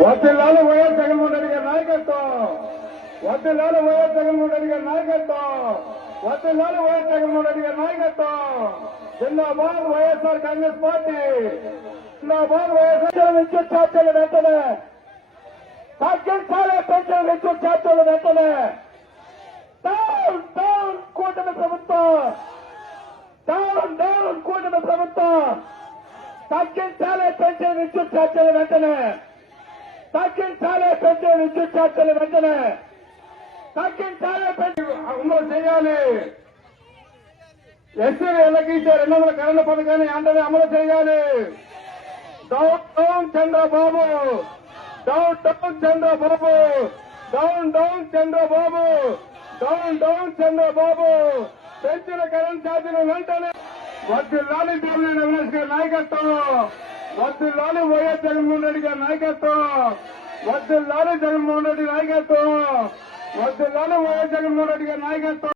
వర్ధిల్లాలి వైఎస్ జగన్మోహన్ రెడ్డి గారి నాయకత్వం. వర్ధిల్లాలి వైఎస్ జగన్మోహన్ రెడ్డి గారి నాయకత్వం. వర్ధిల్లాలి వైఎస్ జగన్మోహన్ రెడ్డి గారి నాయకత్వం. జిందాబాద్ వైఎస్ఆర్ కాంగ్రెస్ పార్టీ. జిందాబాద్ వైఎస్ఆర్ విద్యుత్ ఛార్జీల వెంటనే తగ్గించాలి. పెంచిన విద్యుత్ ఛార్జీల వెంటనే డౌన్ డౌన్ కూటమి ప్రభుత్వం. డౌన్ డౌన్ కూటమి ప్రభుత్వం. తగ్గించాలి పెంచిన విద్యుత్ ఛార్జీల వెంటనే. తగ్గించాలి పెంచిన విద్యుత్ ఛార్జీల వెంటనే. తగ్గించాలి అమలు చేయాలి. ఎస్సీలు ఎల్లగీసే 200 కరెంటు పథకాన్ని వెంటనే అమలు చేయాలి. Down down Chandrababu. Down down Chandrababu. Down down Chandrababu. Down down Chandrababu. పెంచిన కరెంట్ ఛార్జీలు వెంటనే. వర్ధిల్లాలి దేవినేని అవినాష్ గారి నాయకత్వం. వర్ధిల్లాలి వైఎస్ జగన్మోహన్ రెడ్డి గారి నాయకత్వం. వర్ధిల్లాలి జగన్మోహన్ రెడ్డి నాయకత్వం. వర్ధిల్లాలి వైఎస్ జగన్మోహన్ రెడ్డి గారి నాయకత్వం.